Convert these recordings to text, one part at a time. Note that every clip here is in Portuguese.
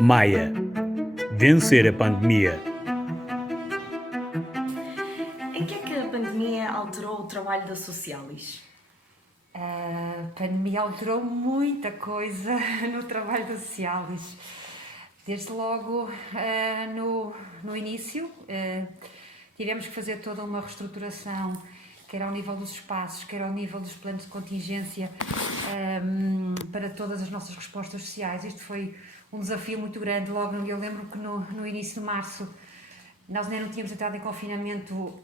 Maia. Vencer a pandemia. Em que é que a pandemia alterou o trabalho da Socialis? A pandemia alterou muita coisa no trabalho da Socialis. Desde logo, no início, tivemos que fazer toda uma reestruturação, quer ao nível dos espaços, quer ao nível dos planos de contingência, para todas as nossas respostas sociais. Isto foi um desafio muito grande. Logo, eu lembro que no início de março, nós ainda não tínhamos entrado em confinamento,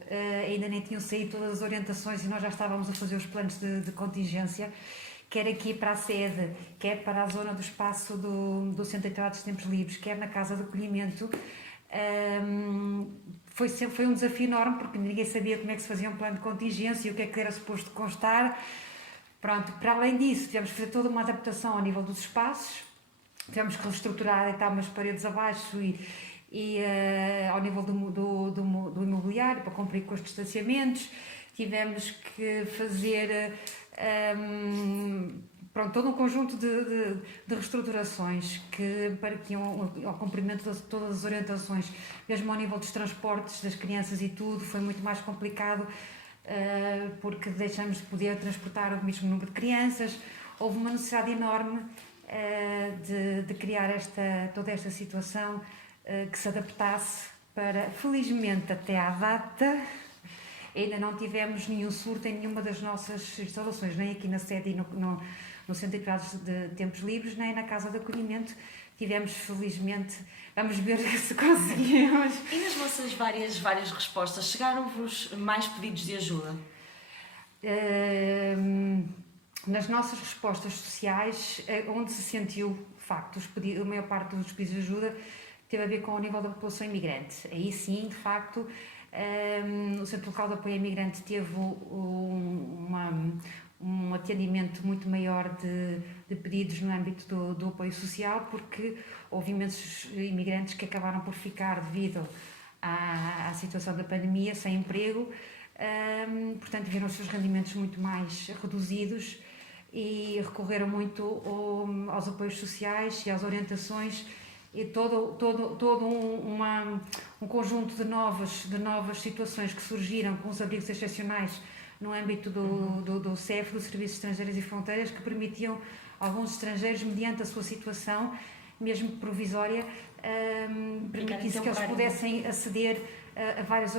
ainda nem tinham saído todas as orientações e nós já estávamos a fazer os planos de contingência, quer aqui para a sede, quer para a zona do espaço do Centro de Atividades de Tempos Livres, quer na Casa de Acolhimento. Foi um desafio enorme, porque ninguém sabia como é que se fazia um plano de contingência e o que é que era suposto constar. Pronto, para além disso, tivemos que fazer toda uma adaptação ao nível dos espaços, tivemos que reestruturar, deitar umas paredes abaixo e ao nível do imobiliário para cumprir com os distanciamentos. Tivemos que fazer todo um conjunto de reestruturações para que iam ao cumprimento de todas as orientações, mesmo ao nível dos transportes das crianças e tudo, foi muito mais complicado, porque deixamos de poder transportar o mesmo número de crianças. Houve uma necessidade enorme de criar toda esta situação que se adaptasse para, felizmente até à data, ainda não tivemos nenhum surto em nenhuma das nossas instalações, nem aqui na sede e no Centro de Atividades de Tempos Livres, nem na Casa de Acolhimento. Tivemos, felizmente, vamos ver se conseguimos. E nas vossas várias respostas, chegaram-vos mais pedidos de ajuda? Nas nossas respostas sociais, onde se sentiu, de facto, a maior parte dos pedidos de ajuda teve a ver com o nível da população imigrante. Aí sim, de facto, o Centro Local de Apoio ao Imigrante teve um atendimento muito maior de pedidos no âmbito do apoio social, porque houve imensos imigrantes que acabaram por ficar devido à situação da pandemia, sem emprego, portanto viram os seus rendimentos muito mais reduzidos e recorreram muito aos apoios sociais e às orientações e todo um conjunto de novas situações que surgiram com os abrigos excepcionais no âmbito do CEF, do Serviços Estrangeiros e Fronteiras, que permitiam alguns estrangeiros, mediante a sua situação, mesmo provisória, permitisse que eles pudessem aceder a vários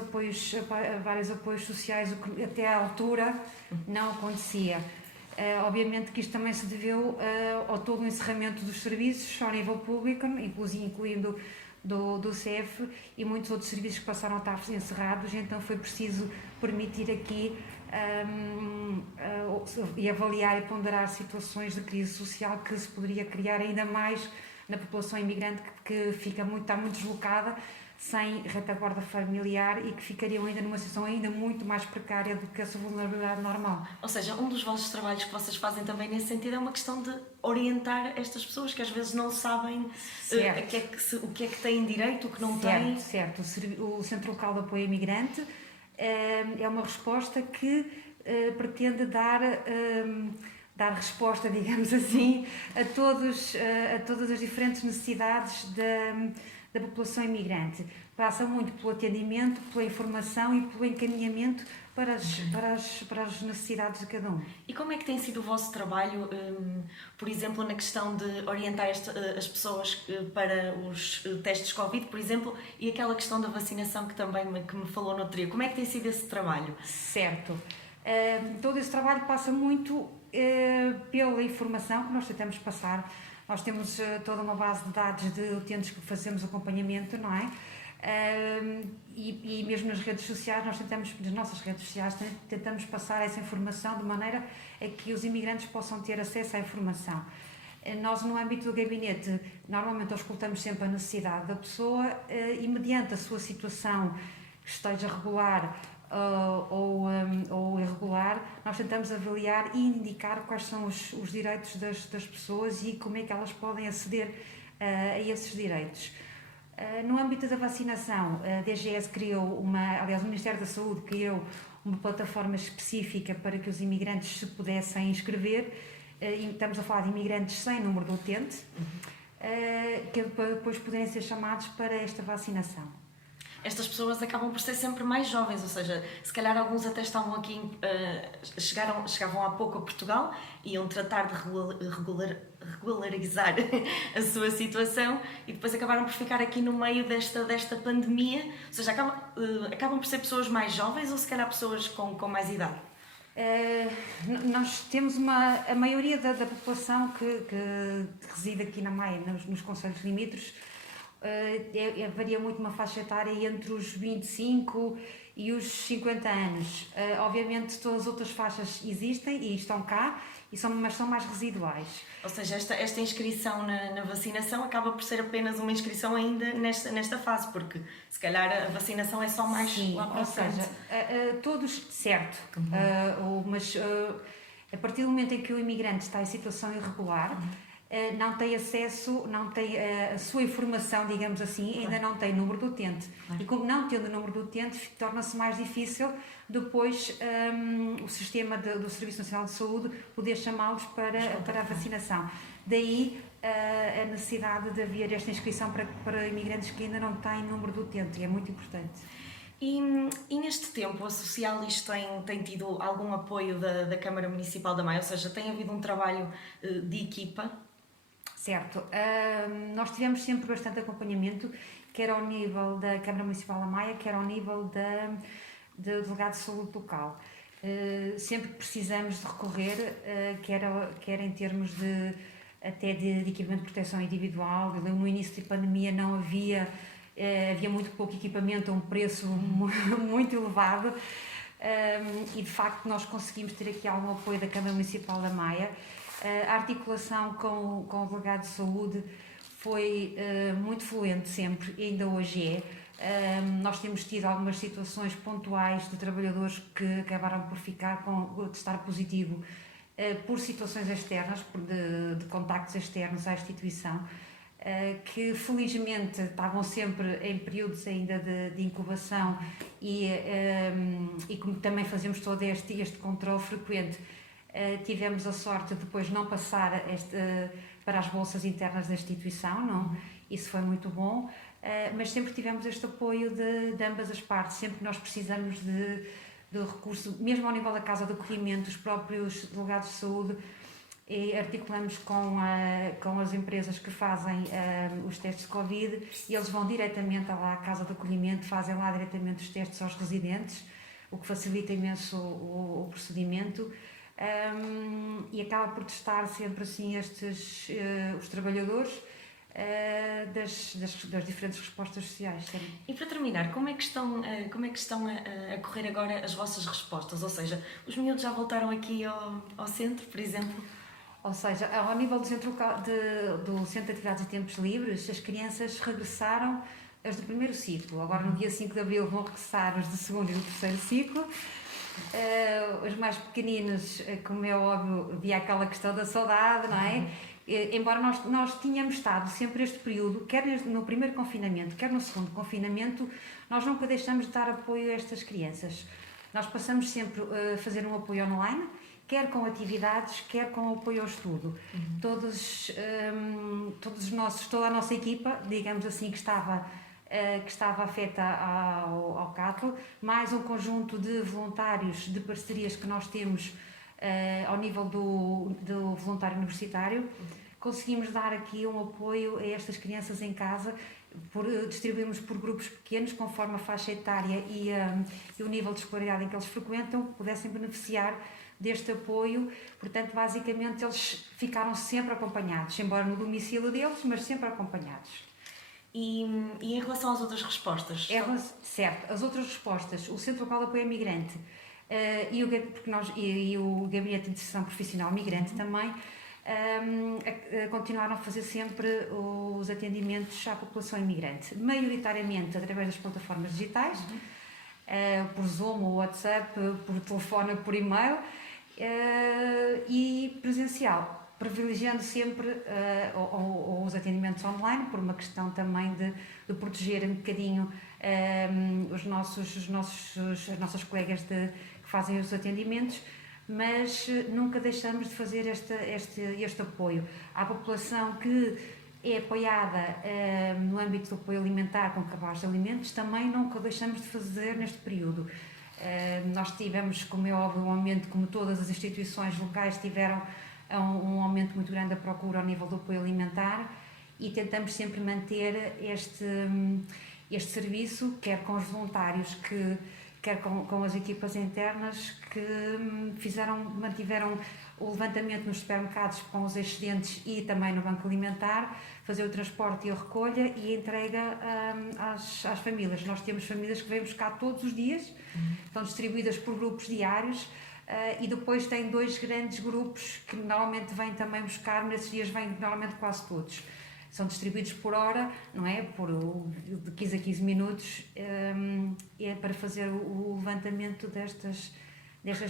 apoios sociais, o que até à altura não acontecia. Obviamente que isto também se deveu ao todo o encerramento dos serviços ao nível público, incluindo do CEF e muitos outros serviços que passaram a estar encerrados, então foi preciso permitir aqui e avaliar e ponderar situações de crise social que se poderia criar ainda mais na população imigrante que está muito deslocada, sem retaguarda familiar e que ficariam ainda numa situação ainda muito mais precária do que a sua vulnerabilidade normal. Ou seja, um dos vossos trabalhos que vocês fazem também nesse sentido é uma questão de orientar estas pessoas que às vezes não sabem o que é que têm direito, o que não têm. Certo. O Centro Local de Apoio ao Imigrante é uma resposta que pretende dar resposta, digamos assim, a todas as diferentes necessidades da população imigrante. Passa muito pelo atendimento, pela informação e pelo encaminhamento para as necessidades de cada um. E como é que tem sido o vosso trabalho, por exemplo, na questão de orientar as pessoas para os testes Covid, por exemplo, e aquela questão da vacinação que me falou no outro dia? Como é que tem sido esse trabalho? Certo. Todo esse trabalho passa muito pela informação que nós tentamos passar. Nós temos toda uma base de dados de utentes que fazemos acompanhamento, não é? E mesmo nas redes sociais, nas nossas redes sociais, tentamos passar essa informação de maneira a que os imigrantes possam ter acesso à informação. Nós, no âmbito do gabinete, normalmente auscultamos sempre a necessidade da pessoa e, mediante a sua situação, que esteja regular ou irregular, nós tentamos avaliar e indicar quais são os direitos das pessoas e como é que elas podem aceder a esses direitos. No âmbito da vacinação, a DGS o Ministério da Saúde criou uma plataforma específica para que os imigrantes se pudessem inscrever. Estamos a falar de imigrantes sem número de utente. que depois poderem ser chamados para esta vacinação. Estas pessoas acabam por ser sempre mais jovens, ou seja, se calhar alguns até estavam aqui, chegavam há pouco a Portugal, iam tratar de regularizar a sua situação e depois acabaram por ficar aqui no meio desta pandemia, ou seja, acabam por ser pessoas mais jovens ou se calhar pessoas com mais idade? Nós temos a maioria da população que reside aqui na Maia, nos concelhos limítrofes, varia muito uma faixa etária entre os 25 e os 50 anos. Obviamente todas as outras faixas existem e estão cá, mas são mais residuais. Ou seja, esta inscrição na vacinação acaba por ser apenas uma inscrição ainda nesta fase, porque se calhar a vacinação é só mais Sim, lá para ou frente. seja, todos, certo, mas a partir do momento em que o imigrante está em situação irregular, não tem acesso, não tem a sua informação, digamos assim, ainda não tem número de utente. E como não tendo o número de utente, torna-se mais difícil depois o sistema do Serviço Nacional de Saúde poder chamá-los para a vacinação. Daí a necessidade de haver esta inscrição para imigrantes que ainda não têm número de utente, e é muito importante. E neste tempo a Socialis tem tido algum apoio da Câmara Municipal da Maia, ou seja, tem havido um trabalho de equipa? Certo. Nós tivemos sempre bastante acompanhamento, quer ao nível da Câmara Municipal da Maia, quer ao nível do Delegado de Saúde local. Sempre que precisamos de recorrer, quer em termos até de equipamento de proteção individual. No início da pandemia não havia muito pouco equipamento a um preço muito elevado, e de facto nós conseguimos ter aqui algum apoio da Câmara Municipal da Maia. A articulação com o Delegado de Saúde foi muito fluente sempre, e ainda hoje é. Nós temos tido algumas situações pontuais de trabalhadores que acabaram por ficar com o testar positivo por situações externas, de contactos externos à instituição, que felizmente estavam sempre em períodos ainda de incubação e como também fazemos todo este controle frequente, tivemos a sorte de depois não passar para as bolsas internas da instituição, não? Isso foi muito bom, mas sempre tivemos este apoio de ambas as partes, sempre que nós precisamos de recurso, mesmo ao nível da Casa de Acolhimento, os próprios delegados de saúde, e articulamos com as empresas que fazem os testes de Covid, e eles vão diretamente lá à Casa de Acolhimento, fazem lá diretamente os testes aos residentes, o que facilita imenso o procedimento. E acaba por testar sempre assim os trabalhadores das diferentes respostas sociais. Sempre. E para terminar, como é que estão a correr agora as vossas respostas? Ou seja, os miúdos já voltaram aqui ao centro, por exemplo? Ou seja, ao nível do Centro de Atividades e Tempos Livres, as crianças regressaram as do primeiro ciclo. Agora, no dia 5 de abril, vão regressar as do segundo e do terceiro ciclo. Os mais pequeninos, como é óbvio, havia aquela questão da saudade, não é? Embora nós tínhamos estado sempre este período, quer no primeiro confinamento, quer no segundo confinamento, nós nunca deixamos de dar apoio a estas crianças. Nós passamos sempre a fazer um apoio online, quer com atividades, quer com apoio ao estudo. Toda a nossa equipa, digamos assim, que estava afeta ao CATL, mais um conjunto de voluntários de parcerias que nós temos ao nível do voluntário universitário, conseguimos dar aqui um apoio a estas crianças em casa, distribuímos por grupos pequenos, conforme a faixa etária e o nível de escolaridade em que eles frequentam, pudessem beneficiar deste apoio. Portanto, basicamente, eles ficaram sempre acompanhados, embora no domicílio deles, mas sempre acompanhados. E em relação às outras respostas? Certo, as outras respostas, o Centro Local de Apoio ao Migrante e o Gabinete de Inserção Profissional Migrante também continuaram a fazer sempre os atendimentos à população imigrante, maioritariamente através das plataformas digitais, por Zoom ou WhatsApp, por telefone, por e-mail, e presencial, privilegiando sempre os atendimentos online, por uma questão também de proteger um bocadinho as nossas colegas que fazem os atendimentos, mas nunca deixamos de fazer este apoio à população que é apoiada no âmbito do apoio alimentar com cabaz de alimentos, também nunca deixamos de fazer neste período. Nós tivemos, como é óbvio, um aumento, como todas as instituições locais tiveram, um aumento muito grande da procura ao nível do apoio alimentar, e tentamos sempre manter este serviço, quer com os voluntários, quer com as equipas internas que mantiveram o levantamento nos supermercados com os excedentes e também no banco alimentar, fazer o transporte e a recolha e a entrega às famílias. Nós temos famílias que vêm buscar todos os dias, estão distribuídas por grupos diários, e depois tem 2 grandes grupos que normalmente vêm também buscar, nesses dias vêm normalmente quase todos. São distribuídos por hora, não é? De 15 a 15 minutos, é para fazer o levantamento destas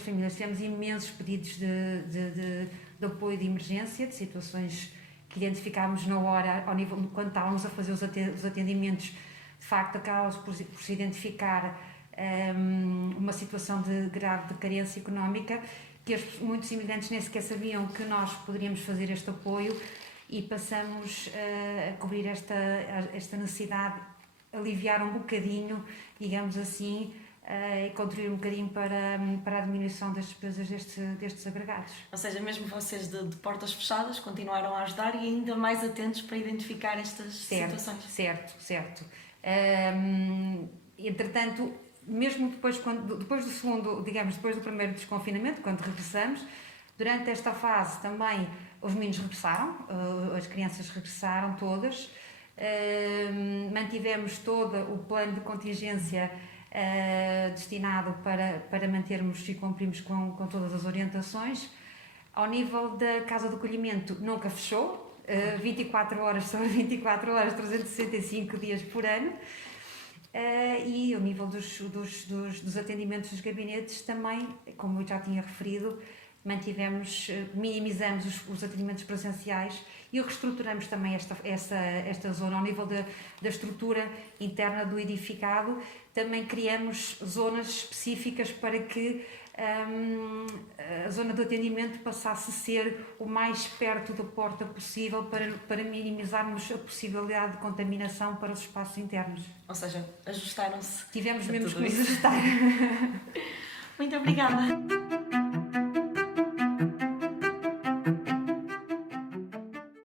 famílias. Tivemos imensos pedidos de apoio de emergência, de situações que identificámos na hora, ao nível, quando estávamos a fazer os atendimentos. De facto, acabámos por se identificar uma situação grave de carência económica, que muitos imigrantes nem sequer sabiam que nós poderíamos fazer este apoio, e passamos a cobrir esta necessidade, aliviar um bocadinho, digamos assim, e contribuir um bocadinho para a diminuição das despesas destes agregados. Ou seja, mesmo vocês de portas fechadas continuaram a ajudar e ainda mais atentos para identificar estas situações. Certo. Entretanto, mesmo depois do segundo, digamos, depois do primeiro desconfinamento, quando regressamos, durante esta fase também os meninos regressaram, as crianças regressaram todas, mantivemos todo o plano de contingência destinado para mantermos e cumprirmos com todas as orientações. Ao nível da Casa de Acolhimento, nunca fechou, 24 horas sobre 24 horas, 365 dias por ano. E ao nível dos atendimentos dos gabinetes também, como eu já tinha referido, minimizamos os atendimentos presenciais e reestruturamos também esta zona. Ao nível da estrutura interna do edificado, também criamos zonas específicas para que a zona de atendimento passasse a ser o mais perto da porta possível, para minimizarmos a possibilidade de contaminação para os espaços internos. Ou seja, ajustaram-se. Tivemos mesmo que nos ajustar. Muito obrigada.